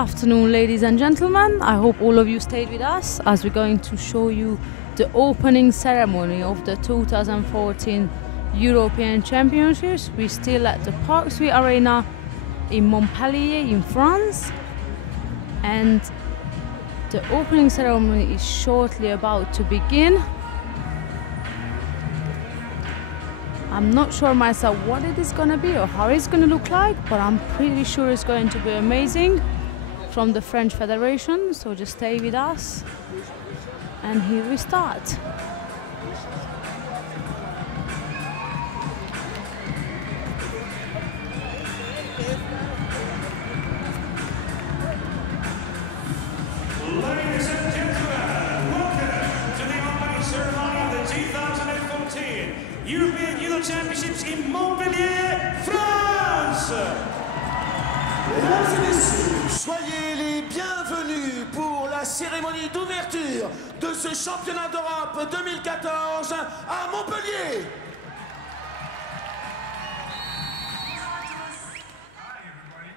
afternoon, ladies and gentlemen. I hope all of you stayed with us as we're going to show you the opening ceremony of the 2014 European Championships. We're still at the Parc Suisse Arena in Montpellier in France, and the opening ceremony is shortly about to begin. I'm not sure myself what it is going to be or how it's going to look like, but I'm pretty sure it's going to be amazing from the French Federation. So just stay with us, and here we start. Ladies and gentlemen, welcome to the opening ceremony of the 2014 European Judo Championships in Montpellier, France. Mesdames et messieurs, soyez les bienvenus pour la cérémonie d'ouverture de ce championnat d'Europe 2014 à Montpellier. Bonjour à tous. Hi everybody.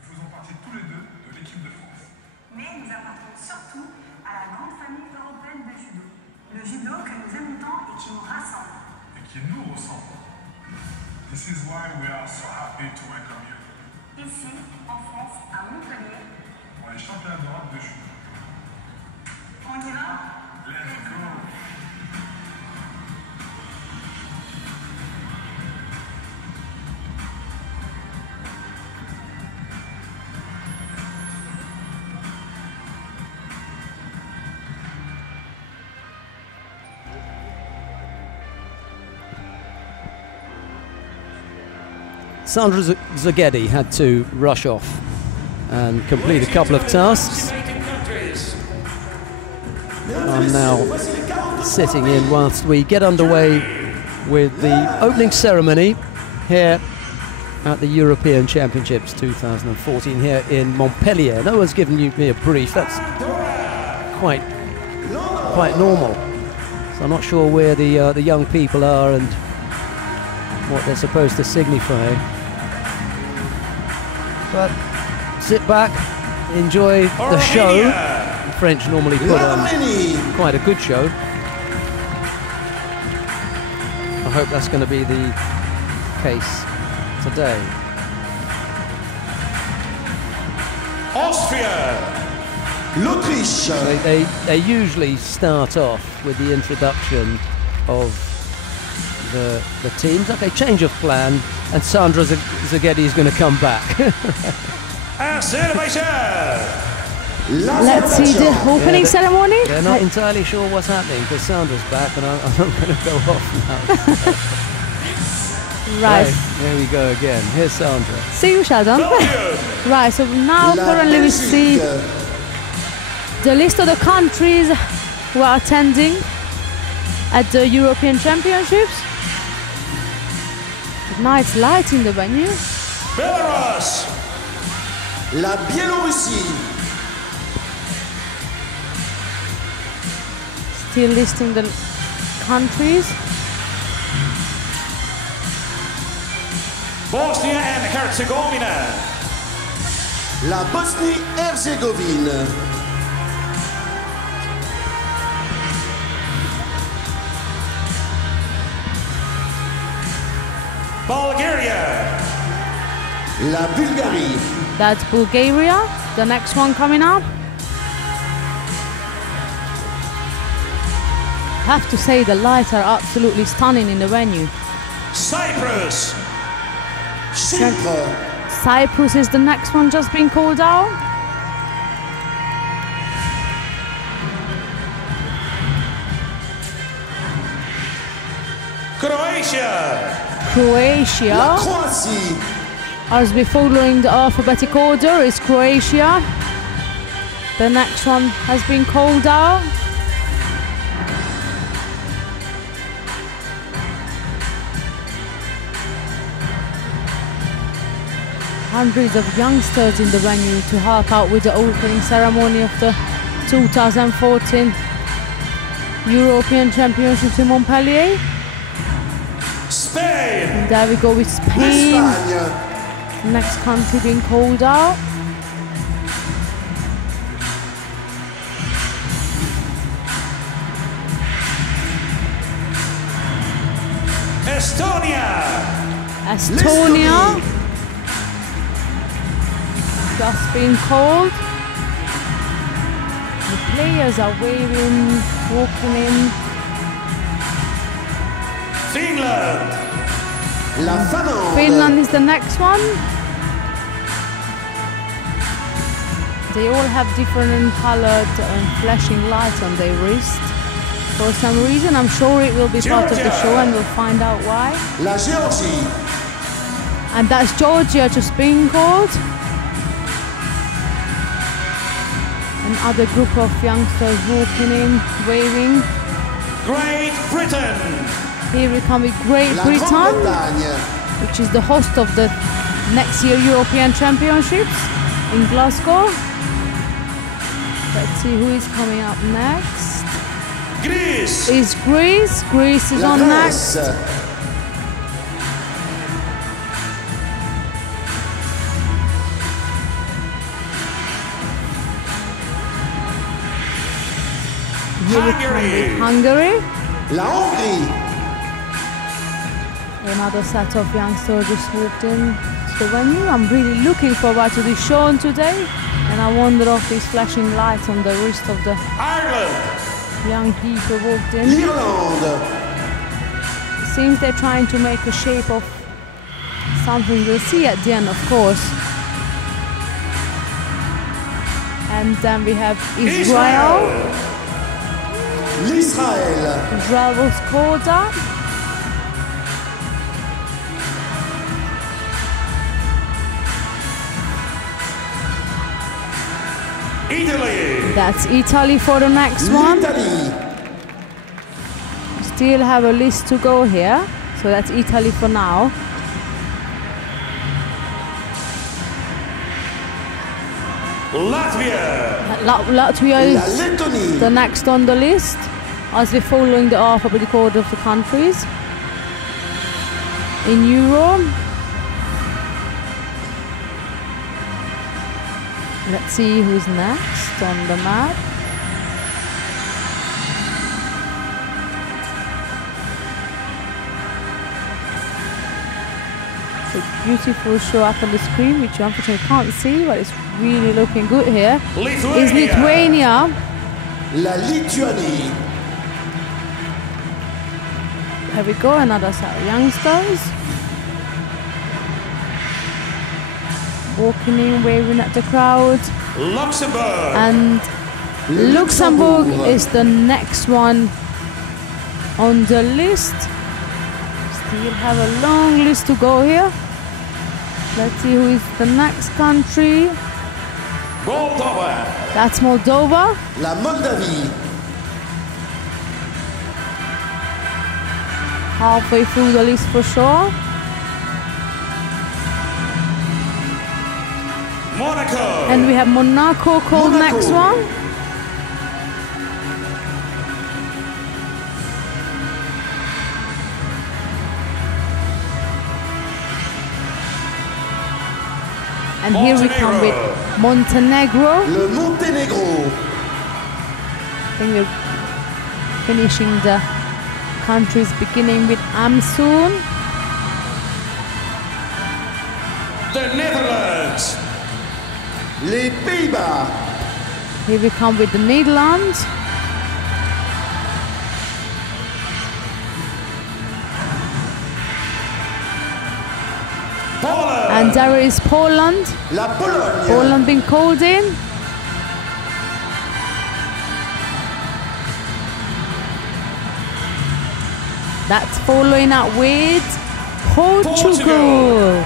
Nous faisons partie tous les deux de l'équipe de France. Mais nous appartenons surtout à la grande famille européenne de judo. Le judo que nous aimons tant et qui nous rassemble. Et qui nous ressemble. This is why we are so happy to welcome you. Ici, en France, à Montpellier. Pour les championnats d'Europe de judo. On y va? Let's go. Sandra Zaghetti had to rush off and complete a couple of tasks. I'm now sitting in whilst we get underway with the opening ceremony here at the European Championships 2014 here in Montpellier. No one's given me a brief. That's quite normal. So I'm not sure where the young people are and what they're supposed to signify. But sit back, enjoy the show. The French normally put on quite a good show. I hope that's going to be the case today. Austria, l'Autriche. They usually start off with the introduction of the teams. Okay, change of plan, and Sandra Zaghetti is going to come back. Let's see the opening ceremony. They're not entirely sure what's happening because Sandra's back, and I'm going to go off now. Right. There we go again. Here's Sandra. See you, Sheldon. Right, so now currently we see the list of the countries who are attending at the European Championships. Nice light in the venue. Belarus, la Biélorussie, still listing the countries. Bosnia and Herzegovina, la Bosnie-Herzégovine, Bulgaria, la Bulgarie, That's Bulgaria, the next one coming up. I have to say the lights are absolutely stunning in the venue. Cyprus, Chypre, Cyprus is the next one just being called out. Croatia, Croatia, Croatie, as we're following the alphabetic order, is Croatia. The next one has been called out. Hundreds of youngsters in the venue to help out with the opening ceremony of the 2014 European Championships in Montpellier. Spain, And there we go with Spain. Espagne, Next country being called out. Estonia. Just been called. The players are waving, walking in. Finland is the next one. They all have different colored flashing lights on their wrist. For some reason, I'm sure it will be part of the show and we'll find out why. La Géorgie. And that's Georgia just being called. Another group of youngsters walking in, waving. Great Britain. Here we come with Great Britain, which is the host of the next year European Championships in Glasgow. Let's see who is coming up next. Greece. Is Greece. Greece is on next. Hungary. La Hongrie. Another set of youngsters just walked in to the venue. I'm really looking forward to this show today, and I wonder if these flashing lights on the wrist of the young people walked in. L'Irlande. It seems they're trying to make a shape of something we'll see at the end, of course. And then we have Israel. L'Israël. Israel was called up. Italy. That's Italy for the next one. L'Italie. Still have a list to go here. So that's Italy for now. Latvia. Latvia La is Lettonie. the next on the list, as we're following the alphabetic order of the countries in Euro. Let's see who's next on the map. It's a beautiful show up on the screen, which you unfortunately can't see, but it's really looking good here. Is Lithuania. La Lituanie. Here we go, another set of youngsters. Walking in, waving at the crowd. Luxembourg. And Luxembourg is the next one on the list. Still have a long list to go here. Let's see who is the next country. Moldova. That's Moldova. La Moldavie. Halfway through the list for sure. Monaco. And we have Monaco called next one. And here we come with Montenegro. Le Monténégro. I think we're finishing the countries beginning with M soon. The Netherlands. Les Pays-Bas. Here we come with the Netherlands. Poland. And there is Poland. La Pologne. Poland being called in. That's following up with Portugal.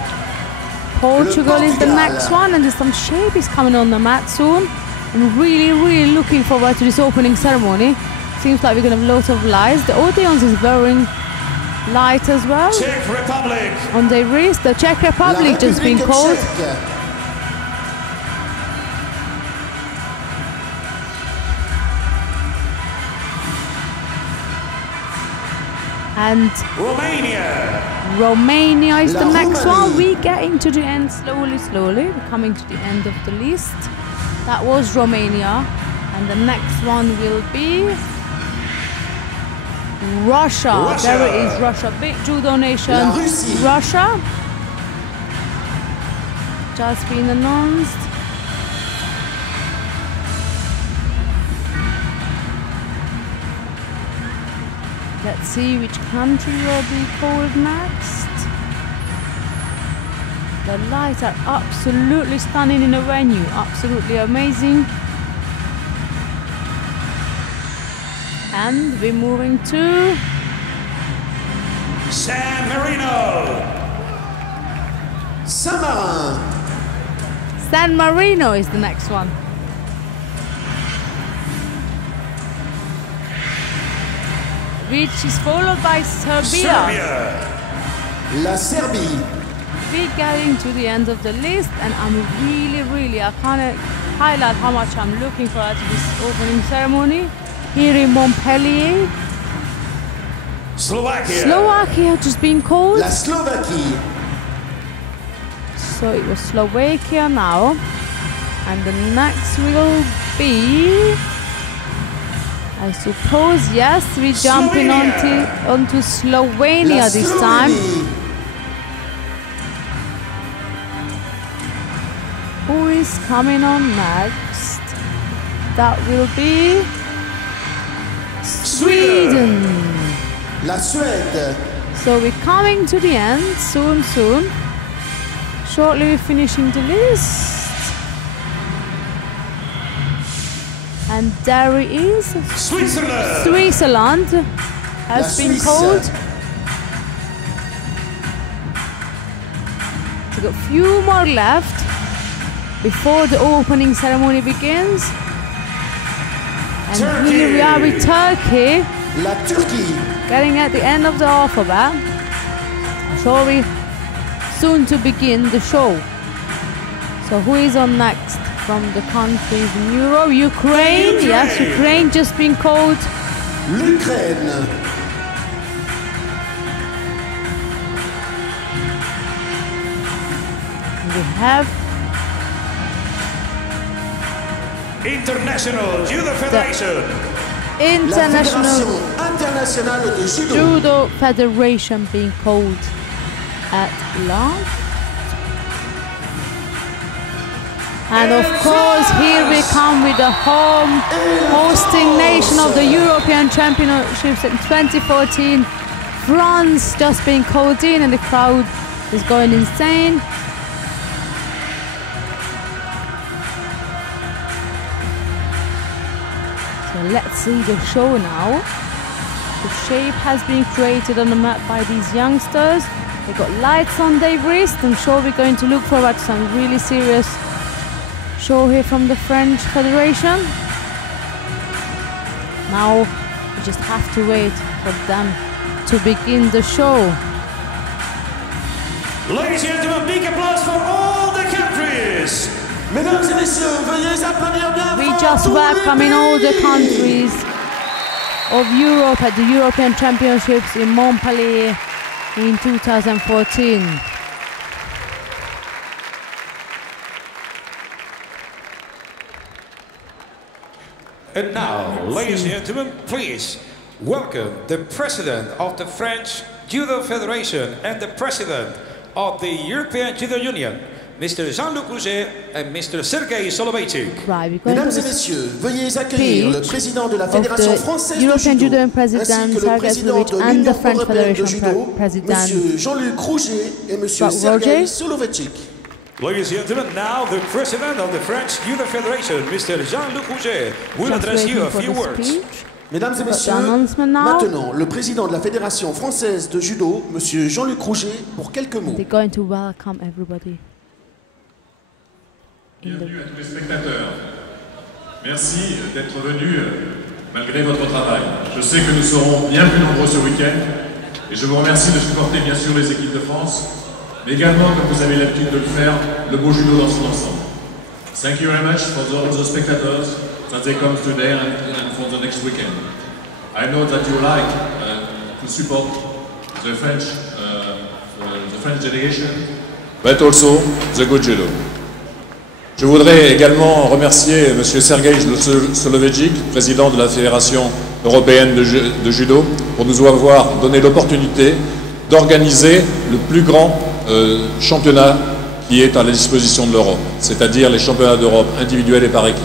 Portugal is the next one, and there's some shape is coming on the mat soon. I'm really looking forward to this opening ceremony. Seems like we're going to have lots of lights. The audience is wearing light as well. Czech Republic. On their wrist, the Czech Republic just been called. And Romania is the next one. We're getting to the end slowly. We're coming to the end of the list. That was Romania. And the next one will be Russia. There it is, Russia. Big judo nation. La Russie. Russia. Just been announced. Let's see which country will be called next. The lights are absolutely stunning in the venue. Absolutely amazing. And we're moving to San Marino. Saint-Marin. San Marino is the next one. Which is followed by Serbia. La Serbie. We're getting to the end of the list, and I'm really, I can't highlight how much I'm looking forward to this opening ceremony here in Montpellier. Slovakia. Slovakia just been called. La Slovaquie. So it was Slovakia now, and the next will be, I suppose, yes, we're jumping onto Slovenia this time. Who is coming on next? That will be Sweden. La Suède. So we're coming to the end soon. Shortly we're finishing the list. And there it is. Switzerland. Switzerland has been called. We've got a few more left before the opening ceremony begins. And Turkey. here we are with Turkey. La Turquie. Getting at the end of the alphabet. So we soon to begin the show. So who is on next from the countries in Europe? Ukraine. Yes, Ukraine just been called. L'Ukraine. We have International Judo Federation. La International Fédération internationale de judo. Judo Federation being called at last. And of course, here we come with the hosting nation of the European Championships in 2014. France just being called in, and the crowd is going insane. So let's see the show now. The shape has been created on the map by these youngsters. They got lights on their wrist. I'm sure we're going to look forward to some really serious show here from the French Federation. Now we just have to wait for them to begin the show. Ladies and gentlemen, big applause for all the countries. Mesdames et messieurs, veuillez applaudir bien We fort just tous les welcoming all the pays. countries of Europe at the European Championships in Montpellier in 2014. And now, ladies and gentlemen, please welcome the President of the French Judo Federation and the President of the European Judo Union, Mr. Jean-Luc Rouget and Mr. Sergei Soloveichik. Right, we're going Mesdames to et the messieurs, veuillez accueillir le président de la of Fédération the française de European Judo judo, and President ainsi que le Sergei président Soloveichik de and the l'Union French européenne de Federation judo, President Monsieur Jean-Luc Rouget et Monsieur Roger. Sergei Soloveichik. Ladies and gentlemen, now the President of the French Judo Federation, Mr. Jean-Luc Rouget, will just address you waiting a for few the words. speech. Mesdames et Got the messieurs, announcement now. maintenant le président de la Fédération française de judo, Monsieur Jean-Luc Rouget, pour quelques mots. They're going to welcome everybody. Bienvenue à tous les spectateurs. Merci d'être venus malgré votre travail. Je sais que nous serons bien plus nombreux ce week-end et je vous remercie de supporter bien sûr les équipes de France, mais également, comme vous avez l'habitude de le faire, le beau judo dans son ensemble. Thank you very much for all the spectators that they come today and for the next weekend. I know that you like to support the French delegation, but also the good judo. Je voudrais également remercier M. Sergei Soloveichik, président de la Fédération européenne de judo pour nous avoir donné l'opportunité d'organiser le plus grand championnat qui est à la disposition de l'Europe, c'est-à-dire les championnats d'Europe individuels et par équipe.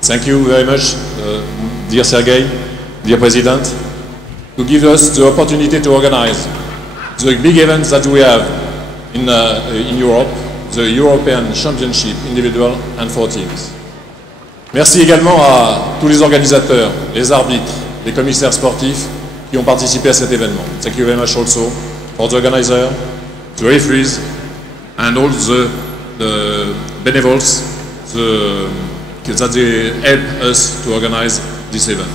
Thank you very much, dear Sergei, dear President, to give us the opportunity to organize the big events that we have in Europe, the European Championship individual and for teams. Merci également à tous les organisateurs, les arbitres, les commissaires sportifs qui ont participé à cet événement. Thank you very much also for the organizer, the referees, and all the benevoles that they help us to organize this event.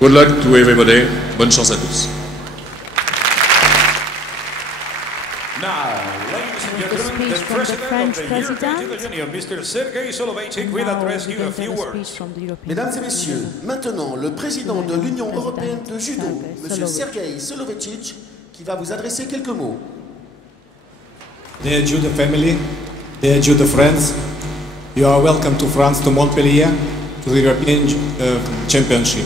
Good luck to everybody. Bonne chance à tous. Now, ladies and gentlemen, the president of the European Judo Union, Mr. Sergei Soloveichik, will address you a few words. Mesdames et messieurs, maintenant le président de l'Union européenne de judo, M. Sergei Soloveichik, qui va vous adresser quelques mots. Dear Judo family, dear Judo friends, you are welcome to France, to Montpellier, to the European Championship.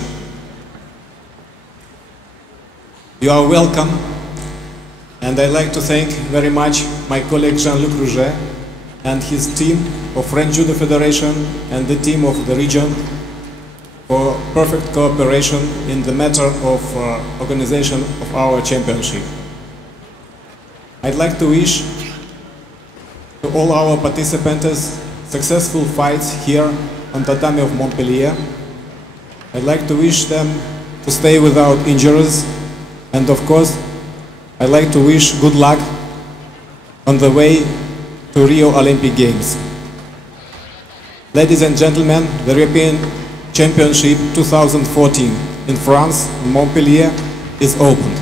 You are welcome, and I'd like to thank very much my colleague Jean-Luc Rouget and his team of French Judo Federation and the team of the region for perfect cooperation in the matter of organization of our championship. I'd like to wish to all our participants successful fights here on tatami of Montpellier. I'd like to wish them to stay without injuries, and of course I'd like to wish good luck on the way to Rio Olympic Games. Ladies and gentlemen, the European Championship 2014 in France, in Montpellier, is opened.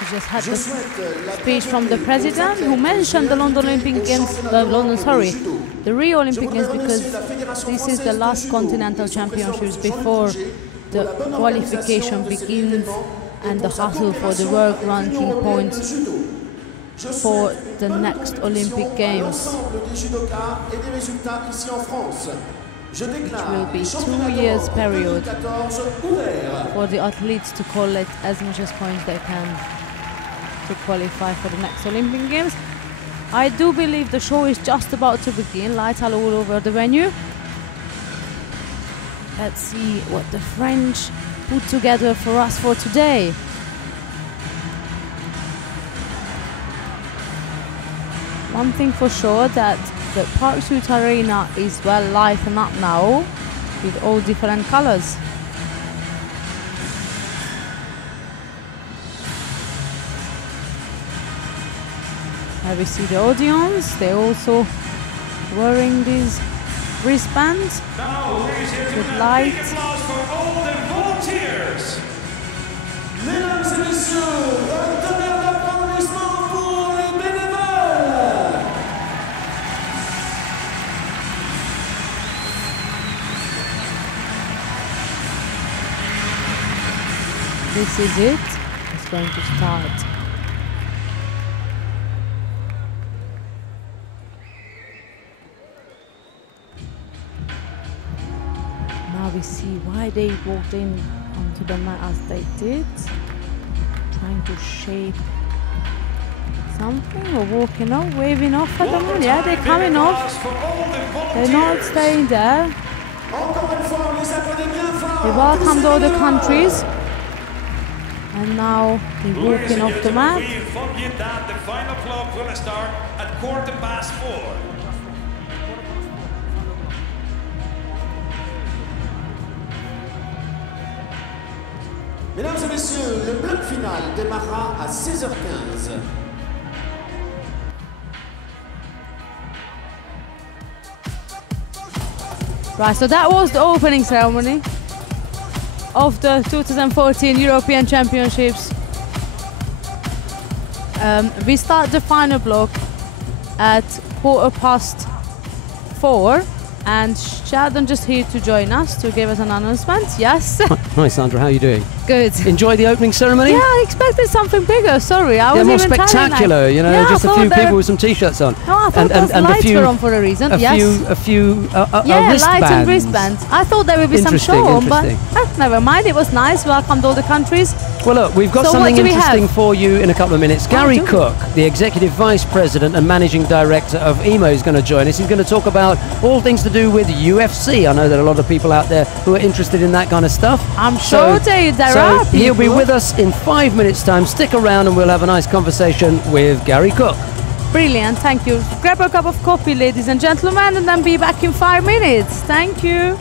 We just had the speech from the president, who mentioned the London Olympic Games, the Rio Olympic Games, because this is the last continental championships before the qualification begins and the hustle for the world ranking points for the next Olympic Games, which will be 2 years period for the athletes to collect as much as points they can to qualify for the next Olympic Games. I do believe the show is just about to begin. Lights are all over the venue. Let's see what the French put together for us for today. One thing for sure, that the Park Suit Arena is well lightened up now with all different colors. Here we see the audience. They're also wearing these wristbands with lights. Applause for all the volunteers. Mesdames et messieurs, un tonnerre d'applaudissements pour les bénévoles. This is it. It's going to start. Now we see why they walked in onto the mat as they did, trying to shape something or walking off, waving off at the moment. Yeah, they're coming off. They're not staying there. They welcomed all the countries, and now they're walking off the mat. The final clock will start at 4:15. Mesdames et messieurs, le bloc final démarrera à 16h15. Right, so that was the opening ceremony of the 2014 European Championships. We start the final block at 4:15. And Sheldon just here to join us to give us an announcement. Yes. Hi Sandra, how are you doing? Good. Enjoy the opening ceremony? Yeah, I expected something bigger. Sorry, I was more even spectacular. You know, yeah, just a few people with some t-shirts on. No, I thought those lights were on for a reason. A few lights and wristbands. I thought there would be some show on, but never mind. It was nice. Welcome to all the countries. Well, look, we've got something interesting for you in a couple of minutes. Gary Cook, the Executive Vice President and Managing Director of EMO, is going to join us. He's going to talk about all things to do with UFC. I know there are a lot of people out there who are interested in that kind of stuff. I'm sure there are people. He'll be with us in 5 minutes' time. Stick around and we'll have a nice conversation with Gary Cook. Brilliant, thank you. Grab a cup of coffee, ladies and gentlemen, and then be back in 5 minutes. Thank you.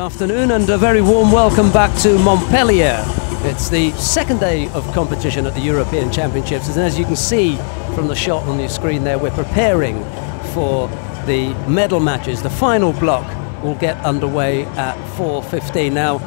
afternoon and a very warm welcome back to Montpellier. It's the second day of competition at the European Championships, and as you can see from the shot on your screen there, we're preparing for the medal matches. The final block will get underway at 4:15. Now,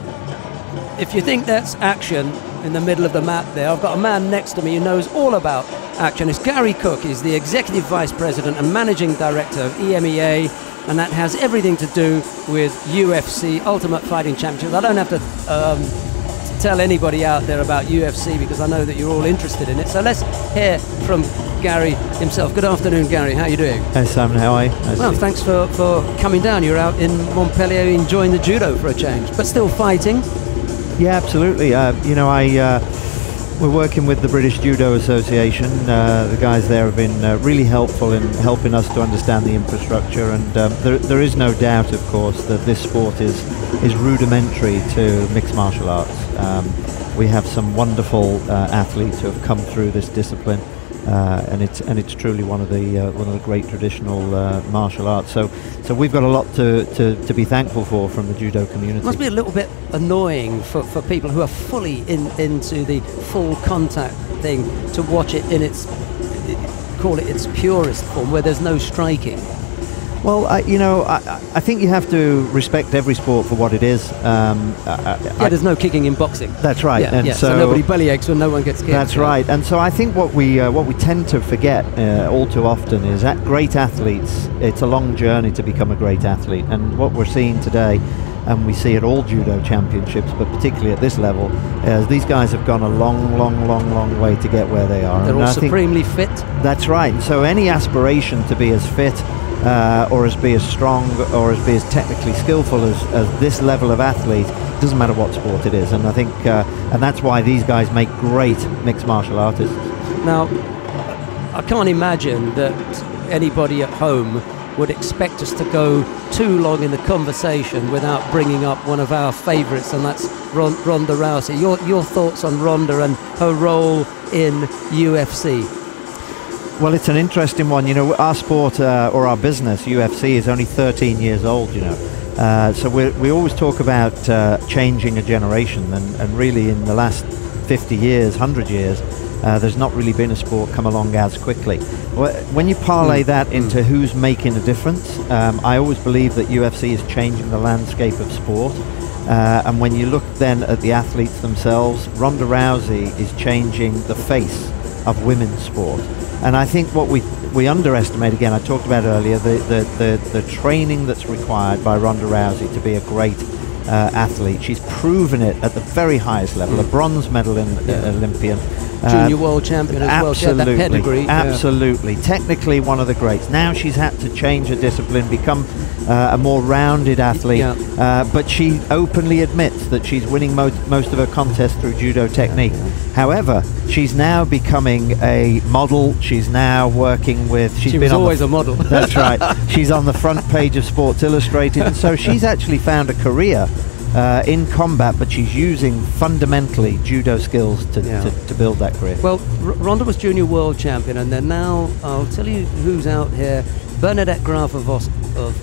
if you think that's action in the middle of the map there, I've got a man next to me who knows all about action. It's Gary Cook. He's the Executive Vice President and Managing Director of EMEA, and that has everything to do with UFC, Ultimate Fighting Championships. I don't have to tell anybody out there about UFC because I know that you're all interested in it. So let's hear from Gary himself. Good afternoon, Gary. How are you doing? Hey, Simon. How are you? Well, thanks for coming down. You're out in Montpellier enjoying the judo for a change, but still fighting. Yeah, absolutely. You know, we're working with the British Judo Association. The guys there have been really helpful in helping us to understand the infrastructure, and there is no doubt, of course, that this sport is rudimentary to mixed martial arts. We have some wonderful athletes who have come through this discipline, and it's truly one of the great traditional martial arts. So we've got a lot to be thankful for from the judo community. It must be a little bit annoying for people who are fully into the full contact thing to watch it in its purest form, where there's no striking. Well, you know, I think you have to respect every sport for what it is. There's no kicking in boxing. That's right. Yeah, and so nobody bellyaches when no one gets kicked. That's right. And so I think what we tend to forget all too often is that great athletes, it's a long journey to become a great athlete. And what we're seeing today, and we see at all judo championships, but particularly at this level, these guys have gone a long way to get where they are. They're all supremely fit. That's right. So any aspiration to be as fit or as be as strong or as be as technically skillful as this level of athlete, doesn't matter what sport it is. And I think and that's why these guys make great mixed martial artists. Now, I can't imagine that anybody at home would expect us to go too long in the conversation without bringing up one of our favourites, and that's Ronda Rousey. Your thoughts on Ronda and her role in UFC? Well, it's an interesting one. You know, our sport or our business, UFC, is only 13 years old, you know. So we always talk about changing a generation, and really in the last 50 years, 100 years, there's not really been a sport come along as quickly. When you parlay that into who's making a difference, I always believe that UFC is changing the landscape of sport. And when you look then at the athletes themselves, Ronda Rousey is changing the face of women's sport. And I think what we underestimate, again, I talked about earlier, the training that's required by Ronda Rousey to be a great athlete. She's proven it at the very highest level, a bronze medal Olympian. Junior world champion as well. She had that pedigree. Absolutely. Technically one of the greats. Now she's had to change her discipline, become a more rounded athlete, but she openly admits that she's winning most of her contests through judo technique. However, she's now becoming a model. She's now working with... She was always a model. That's right. She's on the front page of Sports Illustrated, and so she's actually found a career in combat, but she's using fundamentally judo skills to build that career. Well, Ronda was junior world champion, and then now I'll tell you who's out here. Bernadette Graf of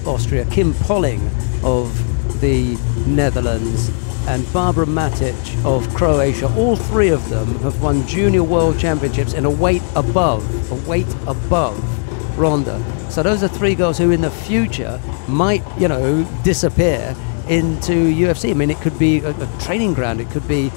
Austria, Kim Polling of the Netherlands, and Barbara Matic of Croatia. All three of them have won junior world championships in a weight above Ronda. So those are three girls who in the future might, you know, disappear into UFC. I mean, it could be a training ground. It could be,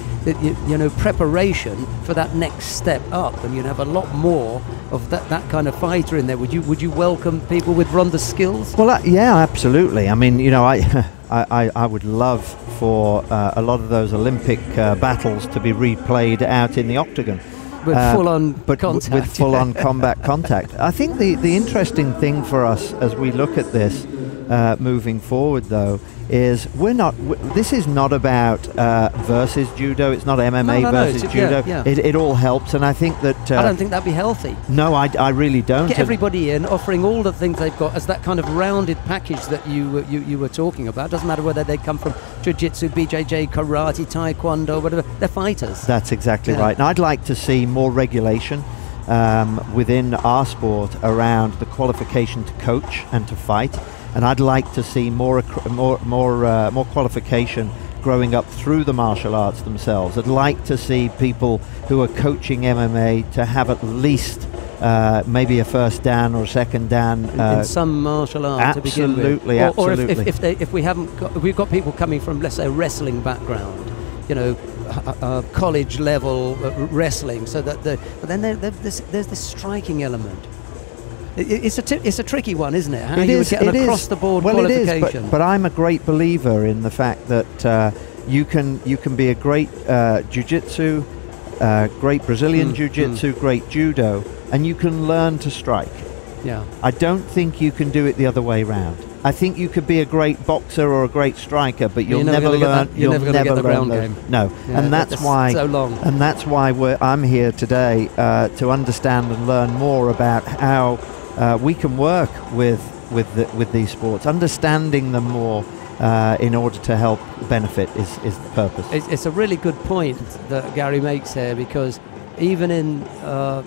you know, preparation for that next step up, and you'd have a lot more of that kind of fighter in there. Would you welcome people with Ronda's skills? Well, yeah, absolutely. I mean, you know, I would love for a lot of those Olympic battles to be replayed out in the octagon. With full-on contact. With full-on combat contact. I think the interesting thing for us as we look at this moving forward, though, is this is not about versus judo. It's not MMA versus judo. It all helps, and I think that I don't think that'd be healthy. No, I really don't. Get everybody in, offering all the things they've got as that kind of rounded package that you were talking about. Doesn't matter whether they come from jiu-jitsu, BJJ, karate, taekwondo, whatever. They're fighters. That's exactly right. And I'd like to see more regulation within our sport around the qualification to coach and to fight. and I'd like to see more qualification growing up through the martial arts themselves. I'd like to see people who are coaching MMA to have at least maybe a first dan or a second dan in some martial art to begin with. Absolutely, absolutely. Or if we've got people coming from, let's say, a wrestling background, you know, college level wrestling, so that but then there's this striking element. It's a tricky one, isn't it? How you would get an across the board qualification. It is, but I'm a great believer in the fact that you can be a great jiu-jitsu, great Brazilian jiu-jitsu, great judo, and you can learn to strike. Yeah. I don't think you can do it the other way round. I think you could be a great boxer or a great striker, but you'll never learn. You'll never learn those. No, yeah, and that's why. So long. And that's why I'm here today to understand and learn more about how we can work with these sports, understanding them more in order to help benefit is the purpose. It's a really good point that Gary makes here, because even in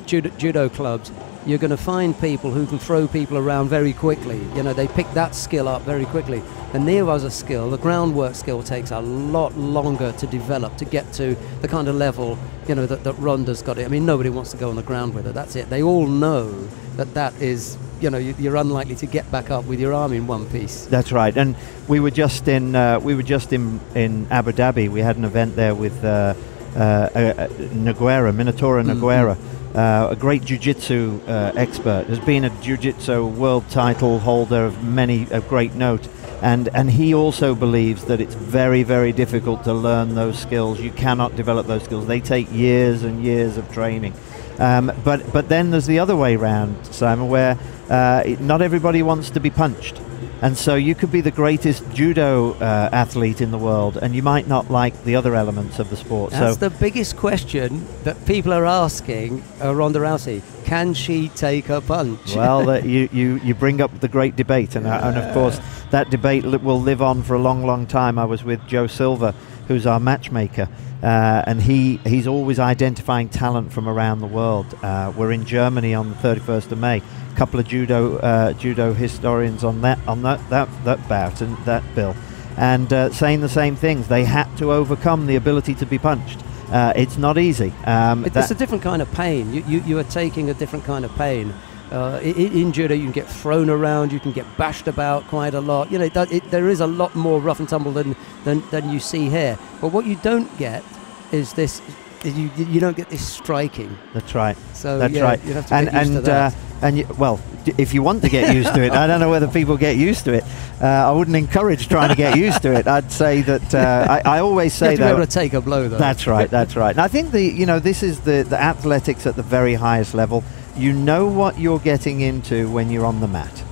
judo clubs, you're going to find people who can throw people around very quickly. You know, they pick that skill up very quickly. The neowaza skill, the groundwork skill, takes a lot longer to develop to get to the kind of level, you know, that Ronda's got it. I mean, nobody wants to go on the ground with her. That's it. They all know that is, you know, you're unlikely to get back up with your arm in one piece. That's right. And we were just in Abu Dhabi. We had an event there with Nogueira, Minotauro Nogueira. A great jiu-jitsu expert, has been a jiu-jitsu world title holder of many of great note, and he also believes that it's very, very difficult to learn those skills. You cannot develop those skills. They take years and years of training. But then there's the other way round, Simon, where not everybody wants to be punched. And so you could be the greatest judo athlete in the world, and you might not like the other elements of the sport. That's the biggest question that people are asking Ronda Rousey. Can she take a punch? Well, you bring up the great debate, and of course that debate will live on for a long, long time. I was with Joe Silva, who's our matchmaker, and he's always identifying talent from around the world. We're in Germany on the 31st of May. Couple of judo historians on that bout and that bill, and saying the same things. They had to overcome the ability to be punched. It's not easy. It's a different kind of pain. You are taking a different kind of pain. In judo, you can get thrown around, you can get bashed about quite a lot. You know, there is a lot more rough and tumble than you see here. But what you don't get is this. You don't get this striking. That's right. So that's right. You have to get used to that. Well, if you want to get used to it, I don't know whether people get used to it. I wouldn't encourage trying to get used to it. I'd say that I always say you have to be able to take a blow, though. That's right. That's right. And I think this is the athletics at the very highest level. You know what you're getting into when you're on the mat.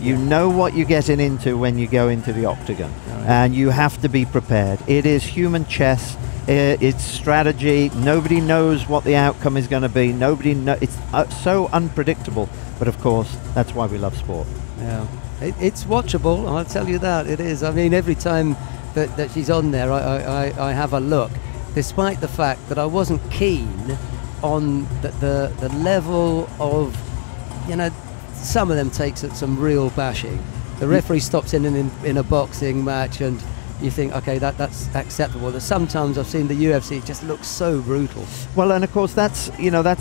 You know what you're getting into when you go into the octagon, and you have to be prepared. It is human chess. It's strategy. Nobody knows what the outcome is going to be. It's so unpredictable. But of course, that's why we love sport. Yeah, it's watchable. I'll tell you that it is. I mean, every time that she's on there, I have a look, despite the fact that I wasn't keen on the level of, you know, some of them takes some real bashing. The referee stops in a boxing match, and you think, okay, that's acceptable. But sometimes I've seen the UFC just look so brutal. Well, and of course that's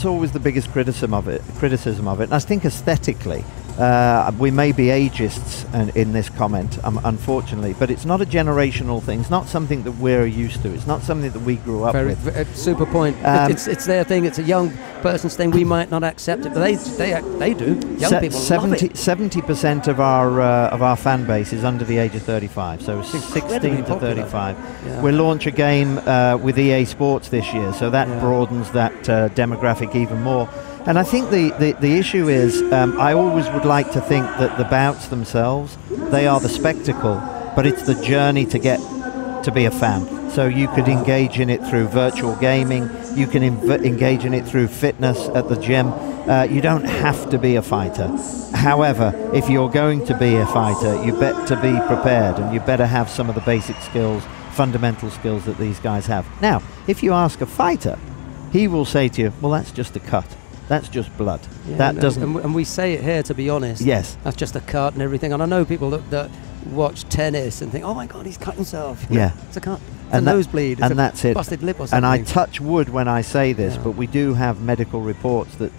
always the biggest criticism of it. And I think aesthetically, we may be ageists in this comment, unfortunately, but it's not a generational thing. It's not something that we're used to. It's not something that we grew up with. Super point. It's their thing. It's a young person's thing. We might not accept it, but they do. Young people love it. 70% of our fan base is under the age of 35, so 16 to 35. Yeah. We'll launch a game with EA Sports this year, so that broadens that demographic even more. And I think the issue is, I always would like to think that the bouts themselves, they are the spectacle, but it's the journey to get to be a fan. So you could engage in it through virtual gaming, you can engage in it through fitness at the gym. You don't have to be a fighter. However, if you're going to be a fighter, you better be prepared, and you better have some of the basic skills, fundamental skills that these guys have. Now, if you ask a fighter, he will say to you, well, that's just a cut. That's just blood. Yeah, That doesn't. And we say it here, to be honest. Yes. That's just a cut and everything. And I know people that watch tennis and think, oh my God, he's cut himself. Yeah. It's a cut. It's And a nosebleed. And that's it. Busted lip or something. And I touch wood when I say this, Yeah. but we do have medical reports that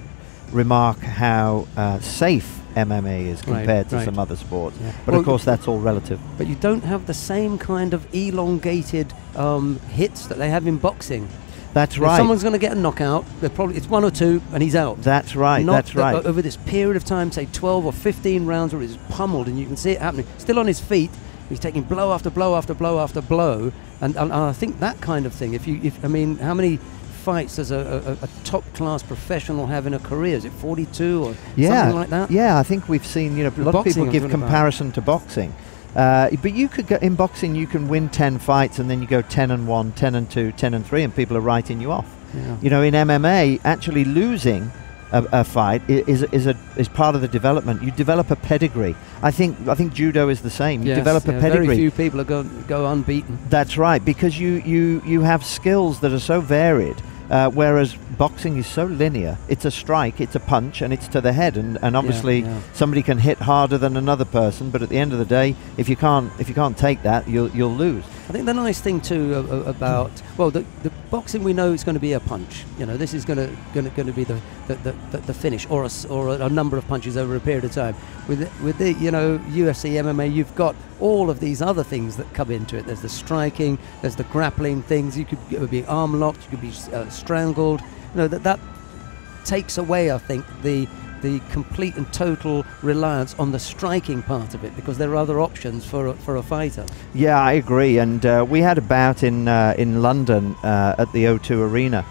remark how safe MMA is compared to some other sports. Yeah. But well, of course, that's all relative. But you don't have the same kind of elongated hits that they have in boxing. That's If right. someone's going to get a knockout, it's 1 or 2 and he's out. That's right. Not That's right. Over this period of time, say 12 or 15 rounds where he's pummeled and you can see it happening. Still on his feet, he's taking blow after blow after blow after blow. And I think that kind of thing, I mean, how many fights does a top-class professional have in a career? Is it 42 or something like that? Yeah, I think we've seen, a lot of people give comparison to boxing. But you could go in boxing, you can win 10 fights and then you go 10-1, 10-2, 10-3, and people are writing you off. Yeah. In MMA, actually losing a fight is part of the development. You develop a pedigree. I think judo is the same. You develop a pedigree. Very few people are go unbeaten. That's right, because you have skills that are so varied. Whereas boxing is so linear. It's a strike, it's a punch, and it's to the head. And obviously somebody can hit harder than another person, but at the end of the day, if you can't take that, you'll lose. I think the nice thing too about the boxing, we know it's going to be a punch. This is going to be the finish or a number of punches over a period of time. With the UFC, MMA, you've got all of these other things that come into it. There's the striking, there's the grappling things. You could be arm locked, you could be strangled. That takes away, I think, the complete and total reliance on the striking part of it, because there are other options for a fighter. Yeah, I agree. And we had a bout in London at the O2 Arena,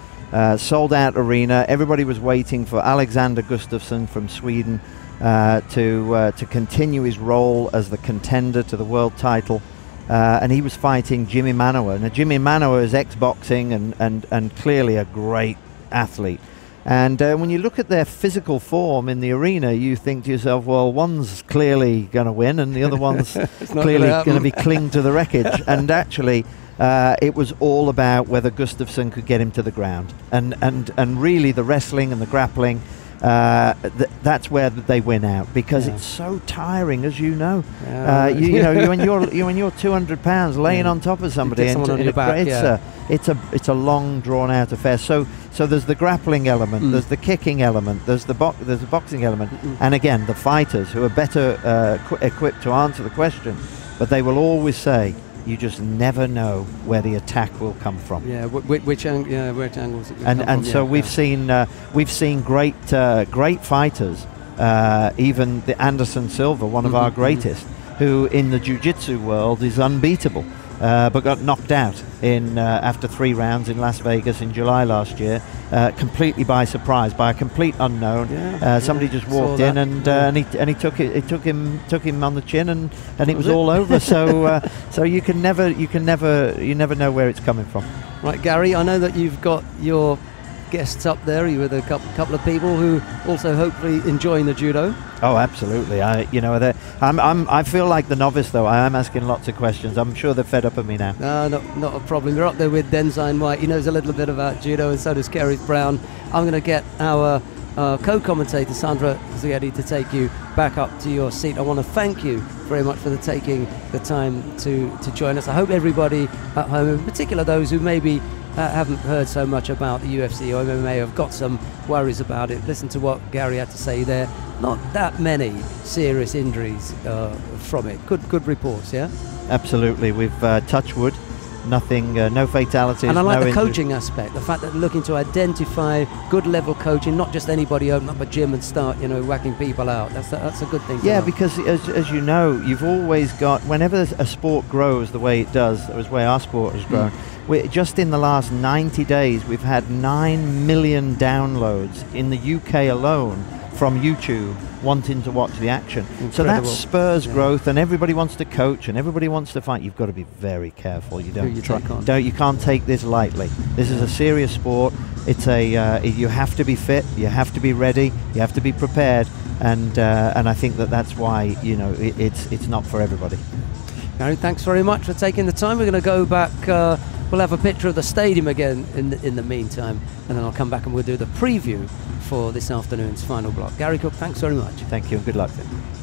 sold out arena. Everybody was waiting for Alexander Gustafsson from Sweden to continue his role as the contender to the world title. And he was fighting Jimmy Manuwa. Now, Jimmy Manuwa is ex-boxing and clearly a great athlete. And when you look at their physical form in the arena, you think to yourself, well, one's clearly going to win and the other one's clearly going to be cling to the wreckage. And actually, it was all about whether Gustafsson could get him to the ground. And really the wrestling and the grappling, that's where they win out, because it's so tiring, as you know. When you're 200 pounds laying on top of somebody, it's a long drawn out affair. So there's the grappling element, there's the kicking element, there's the boxing element, and again the fighters who are better equipped to answer the question, but they will always say, you just never know where the attack will come from. Yeah, which angles. So we've seen great fighters, even the Anderson Silva, one of our greatest, who in the jiu-jitsu world is unbeatable, but got knocked out in after 3 rounds in Las Vegas in July last year, completely by surprise, by a complete unknown. Somebody just walked in and he took him on the chin and it was all over. So you never know where it's coming from. Right, Gary, I know that you've got your guests up there. You with a couple of people who also hopefully enjoying the judo. Oh, absolutely. I feel like the novice, though. I am asking lots of questions. I'm sure they're fed up of me now. No, not a problem. You're up there with Denzine White. He knows a little bit about judo, and so does Kerry Brown. I'm going to get our co-commentator Sandra Zaghetti to take you back up to your seat. I want to thank you very much for taking the time to join us. I hope everybody at home, in particular those who maybe haven't heard so much about the UFC or MMA, have got some worries about it. Listen to what Gary had to say there. Not that many serious injuries from it. Good reports, yeah? Absolutely. We've touched wood. Nothing, no fatalities. And I like the coaching aspect, the fact that they're looking to identify good level coaching, not just anybody open up a gym and start, whacking people out. That's a good thing. Yeah, because as you know, you've always got, whenever a sport grows the way it does, the way our sport has grown, just in the last 90 days, we've had 9 million downloads in the UK alone from YouTube wanting to watch the action. Incredible. So that spurs growth, and everybody wants to coach and everybody wants to fight. You've got to be very careful. You can't take this lightly. This is a serious sport. It's you have to be fit, you have to be ready, you have to be prepared, and I think that's why it's not for everybody. Gary, thanks very much for taking the time. We're going to go back We'll have a picture of the stadium again in the meantime, and then I'll come back and we'll do the preview for this afternoon's final block. Gary Cook, thanks very much. Thank you and good luck then.